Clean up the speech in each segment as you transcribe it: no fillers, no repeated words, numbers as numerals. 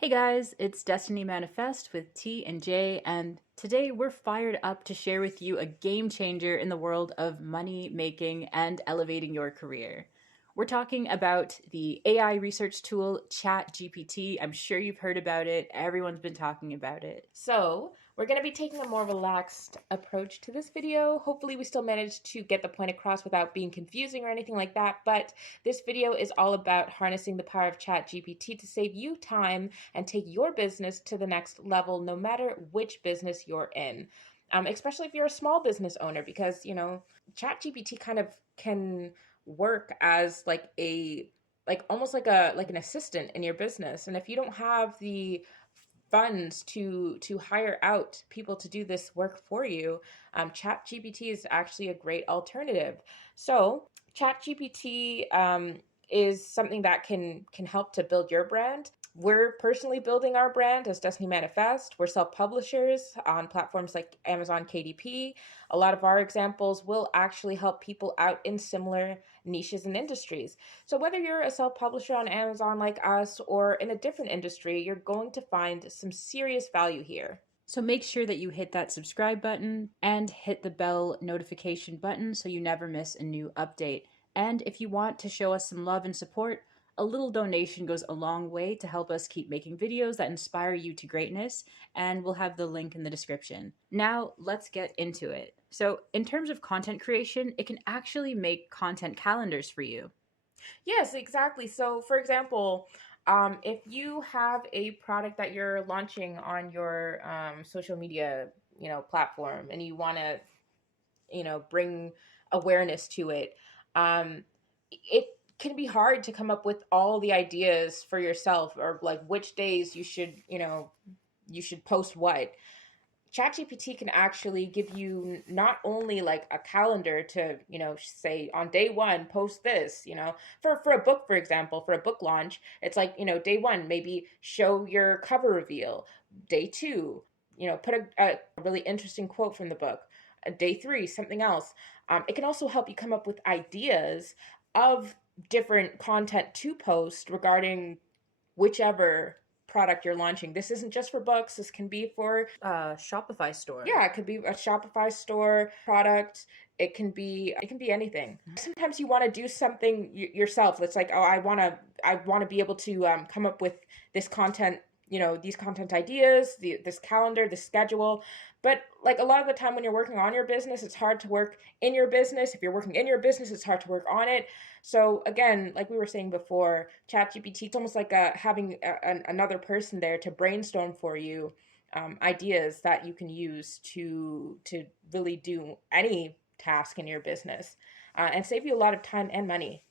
Hey guys, it's Destiny Manifeste with T and Jae, and today we're fired up to share with you a game changer in the world of money making and elevating your career. We're talking about the AI research tool ChatGPT. I'm sure you've heard about it, everyone's been talking about it. So, we're going to be taking a more relaxed approach to this video. Hopefully, we still manage to get the point across without being confusing or anything like that. But this video is all about harnessing the power of ChatGPT to save you time and take your business to the next level, no matter which business you're in. Especially if you're a small business owner, because ChatGPT kind of can work as like almost like an assistant in your business. And if you don't have the funds to hire out people to do this work for you, ChatGPT is actually a great alternative. So ChatGPT is something that can help to build your brand. We're personally building our brand as Destiny Manifeste. We're self-publishers on platforms like Amazon KDP. A lot of our examples will actually help people out in similar niches and industries. So whether you're a self-publisher on Amazon like us or in a different industry, you're going to find some serious value here. So make sure that you hit that subscribe button and hit the bell notification button so you never miss a new update. And if you want to show us some love and support, a little donation goes a long way to help us keep making videos that inspire you to greatness, and we'll have the link in the description. Now, let's get into it. So, in terms of content creation, it can actually make content calendars for you. Yes, exactly. So, for example, if you have a product that you're launching on your social media, platform, and you want to, bring awareness to it, it can be hard to come up with all the ideas for yourself or like which days you should post what. ChatGPT can actually give you not only like a calendar to, say on day one, post this, for a book, for example, for a book launch, it's like, day one, maybe show your cover reveal. Day two, put a really interesting quote from the book. Day three, something else. It can also help you come up with ideas of different content to post regarding whichever product you're launching. This isn't just for books. This can be for, Shopify store. yeah, it could be a Shopify store product. It can be anything. Sometimes you want to do something yourself. That's like, oh, I want to be able to come up with this content, these content ideas, this calendar, this schedule. But like a lot of the time when you're working on your business, it's hard to work in your business. If you're working in your business, it's hard to work on it. So again, like we were saying before, ChatGPT, it's almost like having another person there to brainstorm for you ideas that you can use to really do any task in your business, and save you a lot of time and money.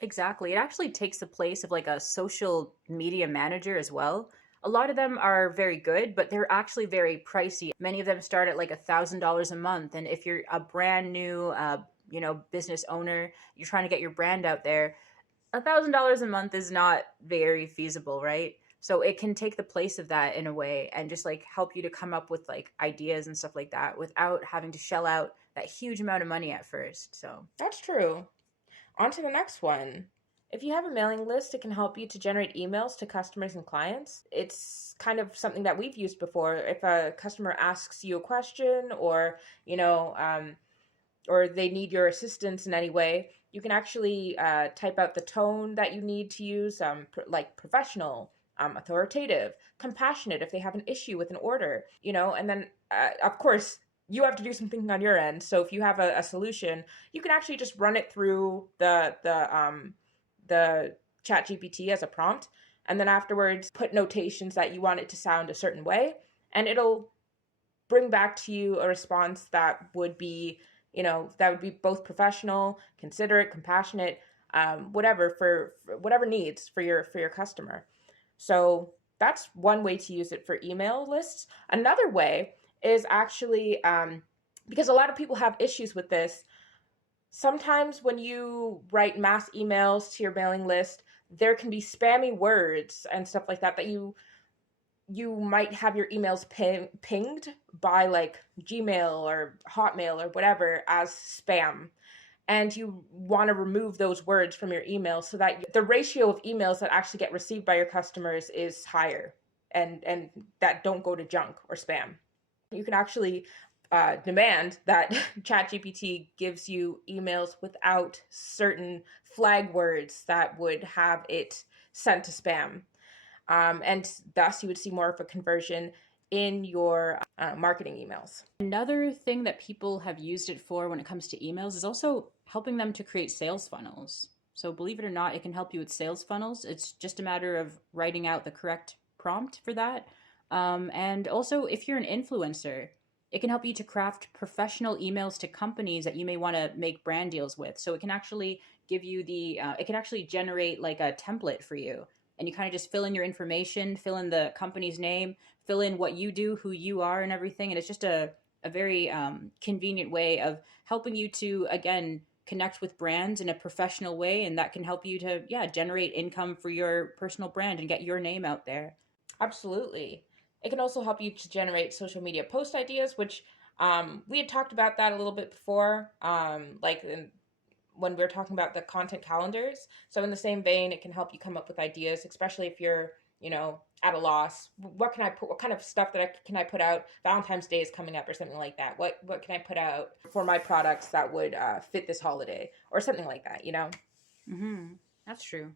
Exactly. It actually takes the place of like a social media manager as well. A lot of them are very good, but they're actually very pricey. Many of them start at like $1,000 a month. And if you're a brand new, business owner, you're trying to get your brand out there, $1,000 a month is not very feasible, right? So it can take the place of that in a way and just like help you to come up with like ideas and stuff like that without having to shell out that huge amount of money at first. So That's true. On to the next one. If you have a mailing list, it can help you to generate emails to customers and clients. It's kind of something that we've used before. If a customer asks you a question, or they need your assistance in any way, you can actually type out the tone that you need to use, like professional, authoritative, compassionate if they have an issue with an order, and then, of course, you have to do some thinking on your end. So if you have a solution, you can actually just run it through the chat GPT as a prompt, and then afterwards put notations that you want it to sound a certain way, and it'll bring back to you a response that would be both professional, considerate, compassionate, whatever for whatever needs for your customer. So that's one way to use it for email lists. Another way is actually, because a lot of people have issues with this. Sometimes when you write mass emails to your mailing list, there can be spammy words and stuff like that you might have your emails pinged by like Gmail or Hotmail or whatever as spam. and you want to remove those words from your email so that the ratio of emails that actually get received by your customers is higher, and that don't go to junk or spam. You can actually demand that ChatGPT gives you emails without certain flag words that would have it sent to spam. And thus, you would see more of a conversion in your marketing emails. Another thing that people have used it for when it comes to emails is also helping them to create sales funnels. So, believe it or not, it can help you with sales funnels. It's just a matter of writing out the correct prompt for that. And also, if you're an influencer, it can help you to craft professional emails to companies that you may want to make brand deals with. So, it can actually give you it can actually generate like a template for you. And you kind of just fill in your information, fill in the company's name, fill in what you do, who you are, and everything. And it's just a very convenient way of helping you to, again, connect with brands in a professional way, and that can help you to, yeah, generate income for your personal brand and get your name out there. Absolutely. It can also help you to generate social media post ideas, which we had talked about that a little bit before, when we were talking about the content calendars. So in the same vein, it can help you come up with ideas, especially if you're, at a loss. What can I put? What kind of stuff can I put out? Valentine's Day is coming up, or something like that. What can I put out for my products that would fit this holiday, or something like that? Mm-hmm. That's true.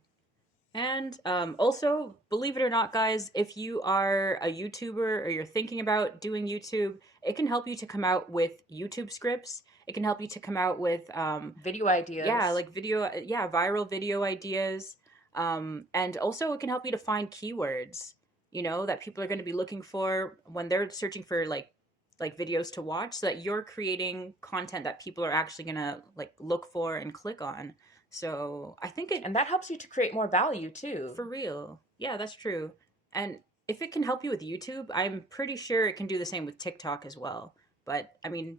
And also, believe it or not, guys, if you are a YouTuber or you're thinking about doing YouTube, it can help you to come out with YouTube scripts. It can help you to come out with, Video yeah, ideas. like yeah, viral video ideas. And also, it can help you to find keywords, that people are going to be looking for when they're searching for like videos to watch, so that you're creating content that people are actually going to like look for and click on. So I think it And that helps you to create more value too. for real. Yeah, that's true. And if it can help you with YouTube, I'm pretty sure it can do the same with TikTok as well. But I mean,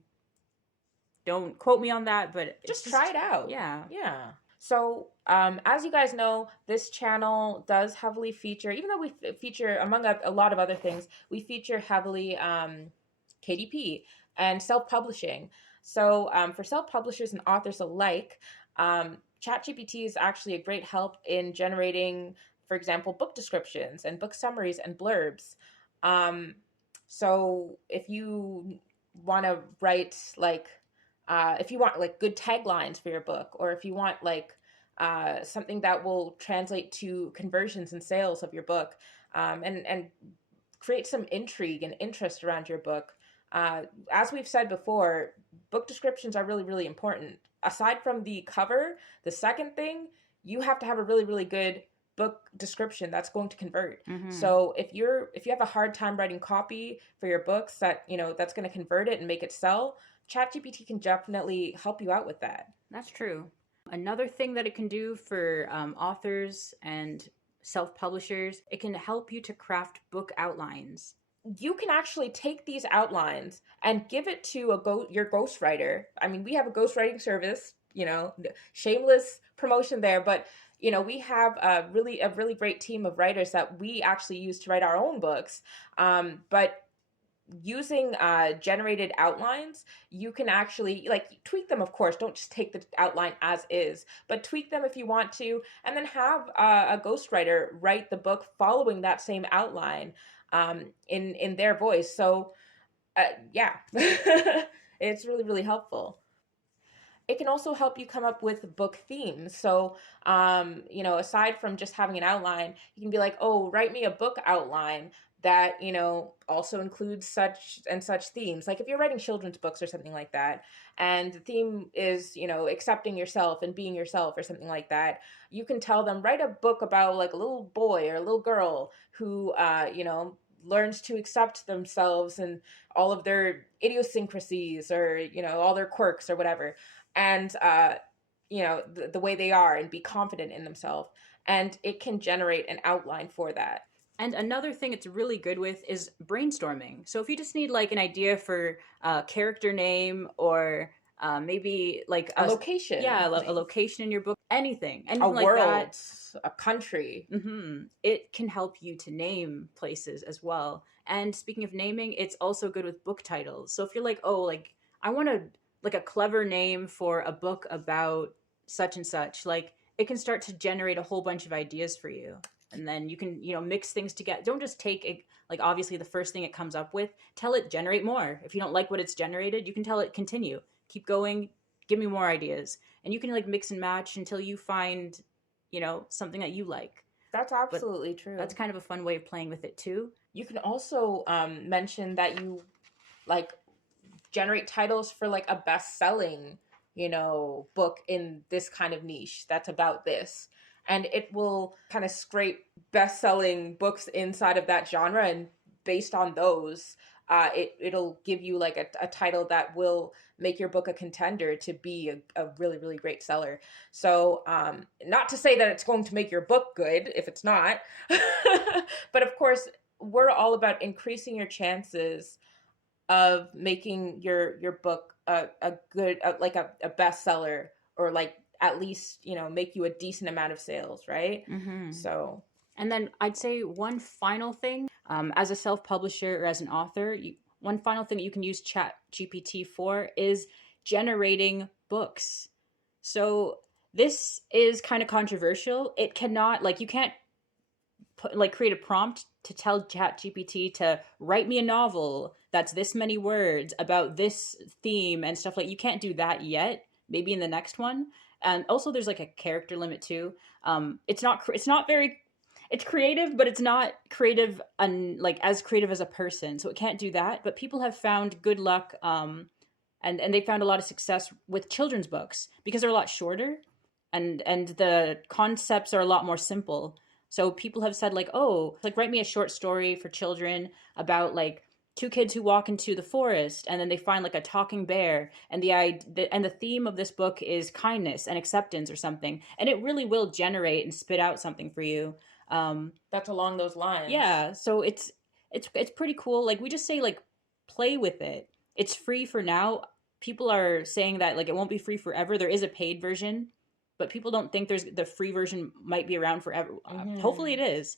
don't quote me on that, but it's Just try just, it out. yeah. Yeah. So, as you guys know, this channel does heavily feature, even though we feature, among a lot of other things, we feature heavily KDP and self publishing. So, for self publishers and authors alike, ChatGPT is actually a great help in generating, for example, book descriptions and book summaries and blurbs. Um, so, if you want to write if you want like good taglines for your book, or if you want like something that will translate to conversions and sales of your book, and create some intrigue and interest around your book. As we've said before, book descriptions are really, really important. Aside from the cover, the second thing, you have to have a really, really good book description that's going to convert. Mm-hmm. So if you have a hard time writing copy for your books that's going to convert it and make it sell, ChatGPT can definitely help you out with that. That's true. Another thing that it can do for authors and self publishers, it can help you to craft book outlines. You can actually take these outlines and give it to your ghostwriter. I mean, we have a ghostwriting service, shameless promotion there, but we have a really great team of writers that we actually use to write our own books. But using generated outlines, you can actually like tweak them. Of course, don't just take the outline as is, but tweak them if you want to, and then have a ghostwriter write the book following that same outline, in their voice. So yeah, it's really, really helpful. It can also help you come up with book themes. So, aside from just having an outline, you can be like, oh, write me a book outline that, also includes such and such themes. Like if you're writing children's books or something like that, and the theme is, accepting yourself and being yourself or something like that, you can tell them, write a book about like a little boy or a little girl who, learns to accept themselves and all of their idiosyncrasies, or all their quirks or whatever, and the way they are, and be confident in themselves, and it can generate an outline for that. And another thing it's really good with is brainstorming. So if you just need like an idea for a character name, or maybe like A location, yeah, a location in your book, a anything like that. world, a country. It can help you to name places as well. And speaking of naming, it's also good with book titles. So if you're like, oh, like I want to like a clever name for a book about such and such, like it can start to generate a whole bunch of ideas for you. And then you can, mix things together. Don't just take it, like obviously the first thing it comes up with, tell it generate more. If you don't like what it's generated, you can tell it continue, keep going, give me more ideas. And you can like mix and match until you find, something that you like. That's But absolutely true. that's kind of a fun way of playing with it too. You can also mention that you like generate titles for like a best-selling, book in this kind of niche that's about this. And it will kind of scrape best-selling books inside of that genre, and based on those, it'll give you like a title that will make your book a contender to be a really, really great seller. So not to say that it's going to make your book good if it's not, but of course, we're all about increasing your chances of making your book a good like a bestseller, or like at least make you a decent amount of sales, right? Mm-hmm. So And then I'd say one final thing, as a self-publisher or as an author, one final thing that you can use Chat GPT for is generating books. So this is kind of controversial. It cannot, like, you can't put, like, create a prompt to tell Chat GPT to write me a novel that's this many words about this theme and stuff. Like, you can't do that yet. Maybe in the next one. And also, there's like a character limit too. It's not very, it's creative, but it's not creative and like as creative as a person. So it can't do that. But people have found good luck, and they found a lot of success with children's books because they're a lot shorter, and the concepts are a lot more simple. So people have said like, oh, like write me a short story for children about like two kids who walk into the forest and then they find like a talking bear, and the theme of this book is kindness and acceptance or something, and it really will generate and spit out something for you. that's along those lines. Yeah, so it's pretty cool. Like we just say like play with it. It's free for now. People are saying that like it won't be free forever. There is a paid version, but people don't think there's the free version might be around forever. Hopefully it Hmm. is.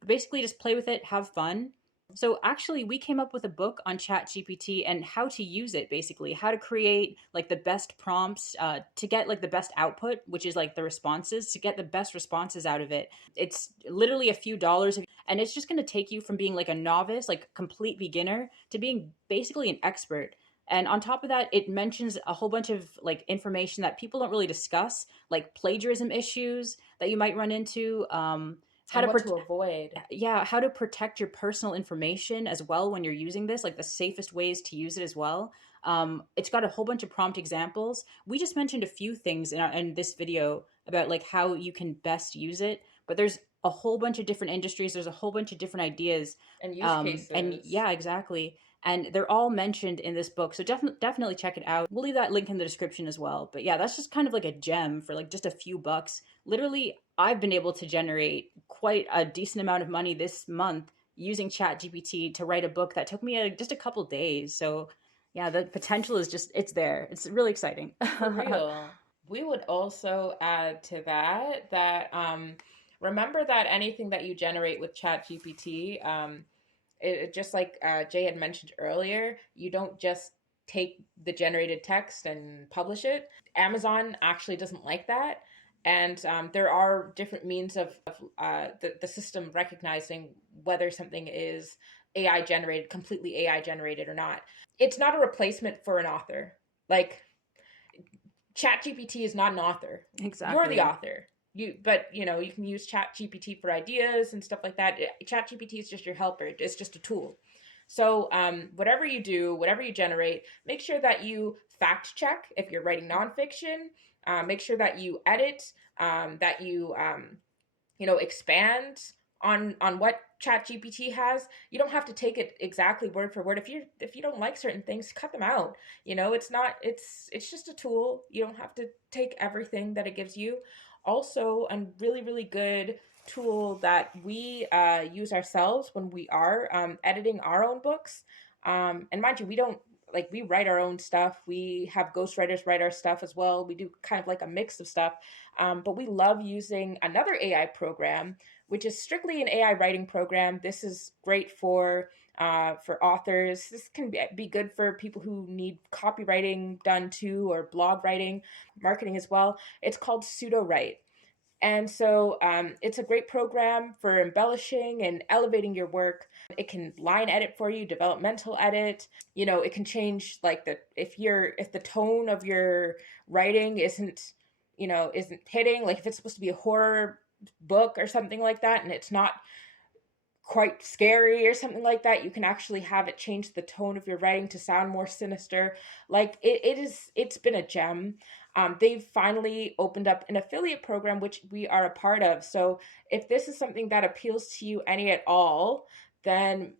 But basically just play with it, have fun. So actually we came up with a book on ChatGPT and how to use it, basically how to create like the best prompts, to get like the best output, which is like the responses, to get the best responses out of it. It's literally a few dollars, and it's just going to take you from being like a novice, like complete beginner, to being basically an expert. And on top of that, it mentions a whole bunch of like information that people don't really discuss, like plagiarism issues that you might run into, how And to what to avoid. yeah, how to protect your personal information as well when you're using this, like the safest ways to use it as well. It's got a whole bunch of prompt examples. We just mentioned a few things in this video about like how you can best use it, but there's a whole bunch of different industries. There's a whole bunch of different ideas, And use and cases. yeah, exactly. And they're all mentioned in this book, so definitely check it out. We'll leave that link in the description as well. But yeah, that's just kind of like a gem for like just a few bucks. Literally, I've been able to generate quite a decent amount of money this month using ChatGPT to write a book that took me just a couple days. So, yeah, the potential is just, it's there. It's really exciting. For real. We would also add to that remember that anything that you generate with ChatGPT, just like Jay had mentioned earlier, you don't just take the generated text and publish it. Amazon actually doesn't like that. And there are different means of the system recognizing whether something is AI generated, completely AI generated or not. It's not a replacement for an author. Like, ChatGPT is not an author. You're the Exactly. author. But you can use ChatGPT for ideas and stuff like that. ChatGPT is just your helper. It's just a tool. So whatever you do, whatever you generate, make sure that you fact check if you're writing nonfiction. Make sure that you edit, that you expand on what ChatGPT has. You don't have to take it exactly word for word. If you don't like certain things, cut them out. It's not it's just a tool. You don't have to take everything that it gives you. Also, a really, really good tool that we use ourselves when we are editing our own books. And mind you, we don't like we write our own stuff. We have ghostwriters write our stuff as well. We do kind of like a mix of stuff. But we love using another AI program, which is strictly an AI writing program. This is great for for authors. This can be good for people who need copywriting done too, or blog writing, marketing as well. It's called Pseudo-Write. And so it's a great program for embellishing and elevating your work. It can line edit for you, developmental edit. You know, it can change like if the tone of your writing isn't hitting, like if it's supposed to be a horror book or something like that and it's not quite scary or something like that, you can actually have it change the tone of your writing to sound more sinister. Like it's been a gem. They've finally opened up an affiliate program, which we are a part of. So if this is something that appeals to you any at all, then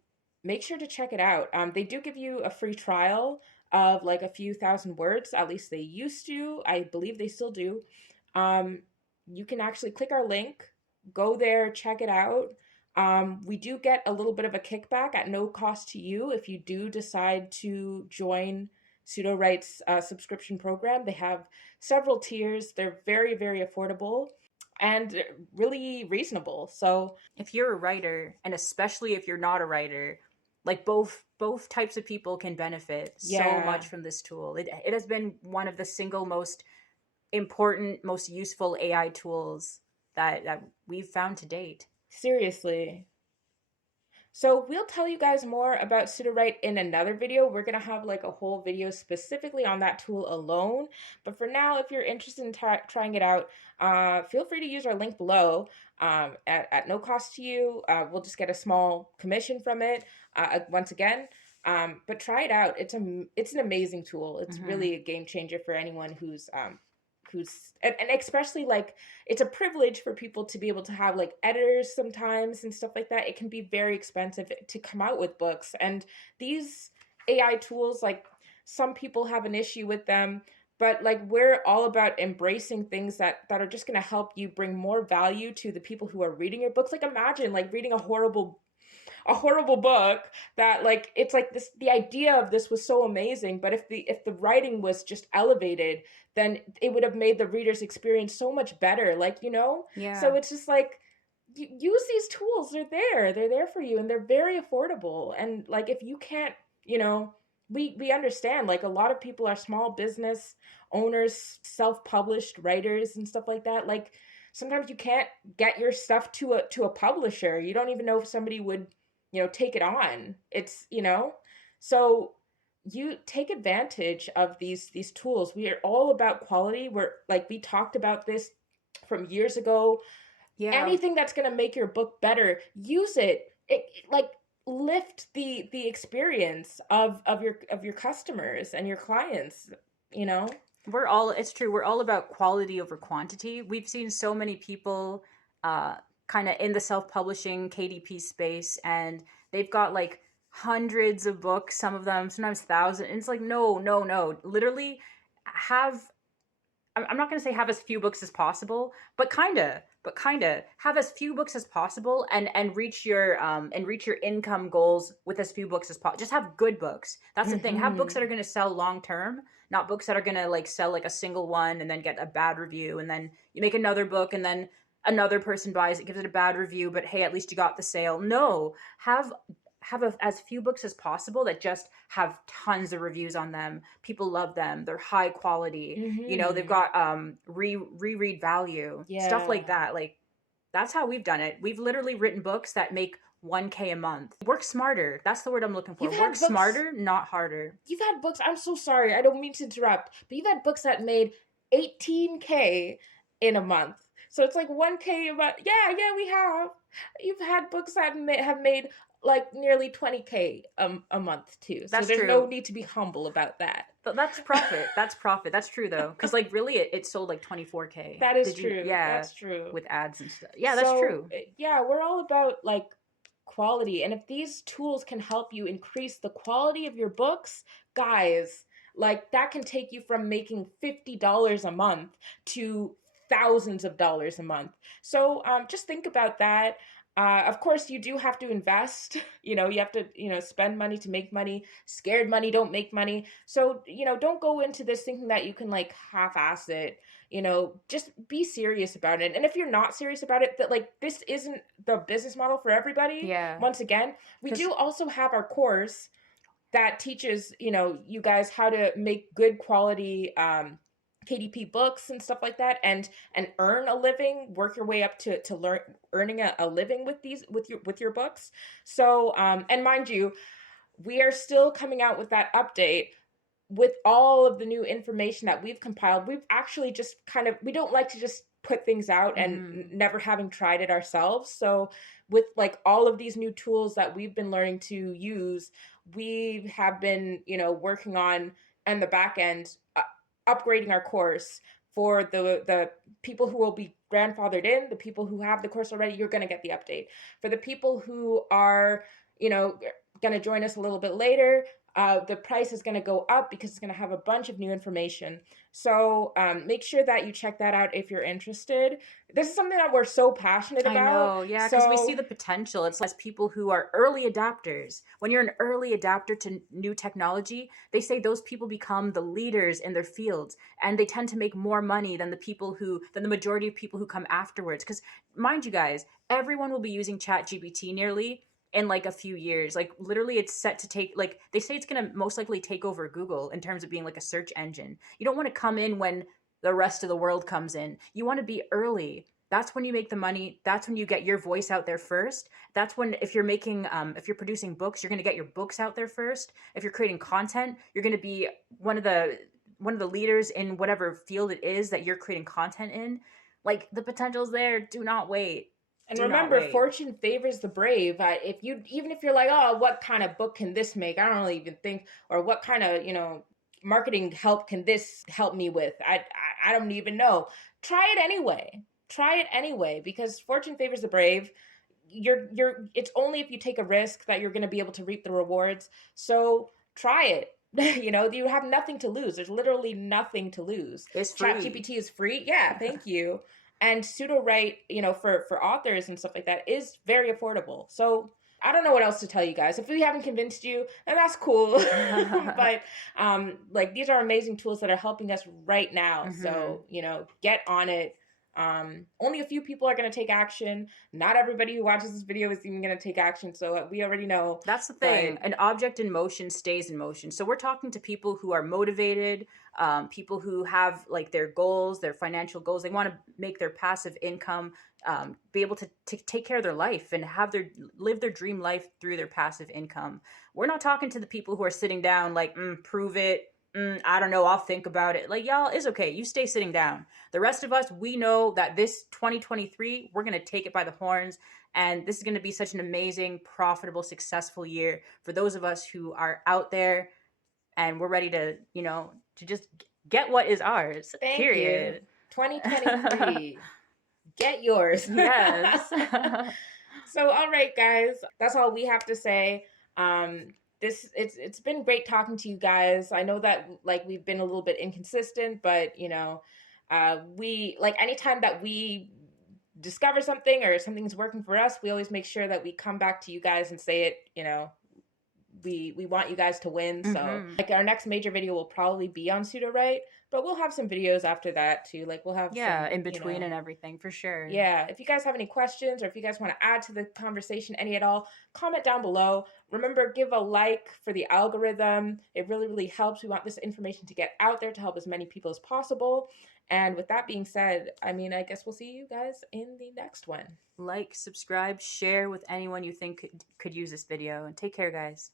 make sure to check it out. They do give you a free trial of like a few thousand words. At least they used to. I believe they still do. Um, you can actually click our link, go there, check it out. We do get a little bit of a kickback at no cost to you if you do decide to join Pseudo-Write's subscription program. They have several tiers. They're very, very affordable and really reasonable. So If you're a writer, and especially if you're not a writer, like both types of people can benefit so yeah, much from this tool. It has been one of the single most important, most useful AI tools that we've found to date. seriously. So we'll tell you guys more about Sudowrite in another video. We're going to have like a whole video specifically on that tool alone. But for now, if you're interested in trying it out, feel free to use our link below at no cost to you. We'll just get a small commission from it once again. But try it out. It's an amazing tool. It's Hmm. really a game changer for anyone who's and especially like it's a privilege for people to be able to have like editors sometimes and stuff like that. It can be very expensive to come out with books, and these AI tools, like some people have an issue with them, but like we're all about embracing things that are just going to help you bring more value to the people who are reading your books. Like imagine like reading a horrible book that like it's like this, the idea of this was so amazing, but if the writing was just elevated, then it would have made the reader's experience so much better, so Yeah. it's just like use these tools. They're there for you, and they're very affordable. And like if you can't, you know we understand, like a lot of people are small business owners, self-published writers and stuff like that. Like sometimes you can't get your stuff to a publisher. You don't even know if somebody would take it on. So you take advantage of these tools. We are all about quality. We're like, we talked about this from years ago. Yeah. Anything that's going to make your book better, use it, like lift the experience of your customers and your clients you know It's true, we're all about quality over quantity. We've seen so many people uh kind of in the self-publishing KDP space, and they've got like hundreds of books, some of them sometimes thousands, and it's like no, no, no. Literally have, I'm not going to say have as few books as possible, but kind of have as few books as possible, and reach your income goals with as few books as possible. Just have good books. That's the thing. Have books hmm that are going to sell long term, not books that are going to like sell like a single one and then get a bad review, and then you make another book and then another person buys it, gives it a bad review, but hey, at least you got the sale. No, as few books as possible that just have tons of reviews on them. People love them. They're high quality. They've hmm got reread value, stuff yeah. like that. Like that's how we've done it. We've literally written books that make 1K a month. Work smarter. That's the word I'm looking for. you've Work had books smarter, not harder. you've had books, I'm so sorry, I don't mean to interrupt, but you've had books that made 18K in a month. So it's like 1K a month. Yeah, yeah, we have. You've had books that have made like nearly 20K a month too. So That's there's no true. need to be humble about that. But that's profit. That's profit. That's true though. Cuz like really it sold like 24K. That is Did you true. yeah, That's true. with ads and stuff. Yeah, that's So, true. yeah, we're all about like quality. And if these tools can help you increase the quality of your books, guys, like that can take you from making $50 a month to thousands of dollars a month. So just think about that. Of course, you do have to invest. You have to, spend money to make money. Scared money don't make money. So, don't go into this thinking that you can like half-ass it. Just be serious about it. And if you're not serious about it, that like this isn't the business model for everybody. Yeah, Once again, we because do also have our course that teaches you guys how to make good quality KDP books and stuff like that, and earn a living, work your way up to learn earning a living with these with your books. So and mind you, we are still coming out with that update with all of the new information that we've compiled. We've actually just we don't like to just put things out and never having tried it ourselves. So with like all of these new tools that we've been learning to use, we have been, working on the back end, upgrading our course for the people who will be grandfathered in, the people who have the course already. You're going to get the update. For the people who are, going to join us a little bit later, the price is going to go up because it's going to have a bunch of new information. So make sure that you check that out if you're interested. This is something that we're so passionate I about. know, yeah, because we see So the potential. It's like people who are early adapters. When you're an early adapter to new technology, they say those people become the leaders in their fields, and they tend to make more money than than the majority of people who come afterwards. Because mind you guys, everyone will be using ChatGPT nearly in like a few years. Like literally, it's set to take like they say it's gonna most likely take over Google in terms of being like a search engine. You don't want to come in when the rest of the world comes in. You want to be early. That's when you make the money. That's when you get your voice out there first. That's when, if you're producing books, you're going to get your books out there first. If you're creating content, you're going to be one of the leaders in whatever field it is that you're creating content in. Like the potential's there. Do not wait. and Do not remember, wait. fortune favors the brave. Even if you're like, oh, what kind of book can this make? I don't really even think, or what kind of marketing help can this help me with? I don't even know. Try it anyway. Try it anyway because fortune favors the brave. It's only if you take a risk that you're going to be able to reap the rewards. So try it. You have nothing to lose. There's literally nothing to lose. It's free. ChatGPT is free. Yeah, thank you. And pseudo write, for authors and stuff like that is very affordable. So I don't know what else to tell you guys. If we haven't convinced you, then that's cool. But like these are amazing tools that are helping us right now. Hmm. So, get on it. Only a few people are going to take action. Not everybody who watches this video is even going to take action. So we already know. That's the thing. But An object in motion stays in motion. So we're talking to people who are motivated, people who have like their goals, their financial goals. They want to make their passive income, be able to take care of their life and live their dream life through their passive income. We're not talking to the people who are sitting down like, prove it. I don't know. I'll think about it. Like, y'all, is okay. You stay sitting down. The rest of us, we know that this 2023, we're going to take it by the horns. And this is going to be such an amazing, profitable, successful year for those of us who are out there and we're ready to, to just get what is ours. thank you. Period. 2023. Get yours. Yes. So all right guys, that's all we have to say. It's been great talking to you guys. I know that like we've been a little bit inconsistent, but we like anytime that we discover something or something's working for us, we always make sure that we come back to you guys and say it. We want you guys to win. So Hmm. like our next major video will probably be on pseudo right, but we'll have some videos after that too. Like we'll have Yeah, some, in between and everything for sure. yeah, if you guys have any questions or if you guys want to add to the conversation any at all, comment down below. Remember, give a like for the algorithm. It really, really helps. We want this information to get out there to help as many people as possible. And with that being said, I mean, I guess we'll see you guys in the next one. Like, subscribe, share with anyone you think could use this video, and take care, guys.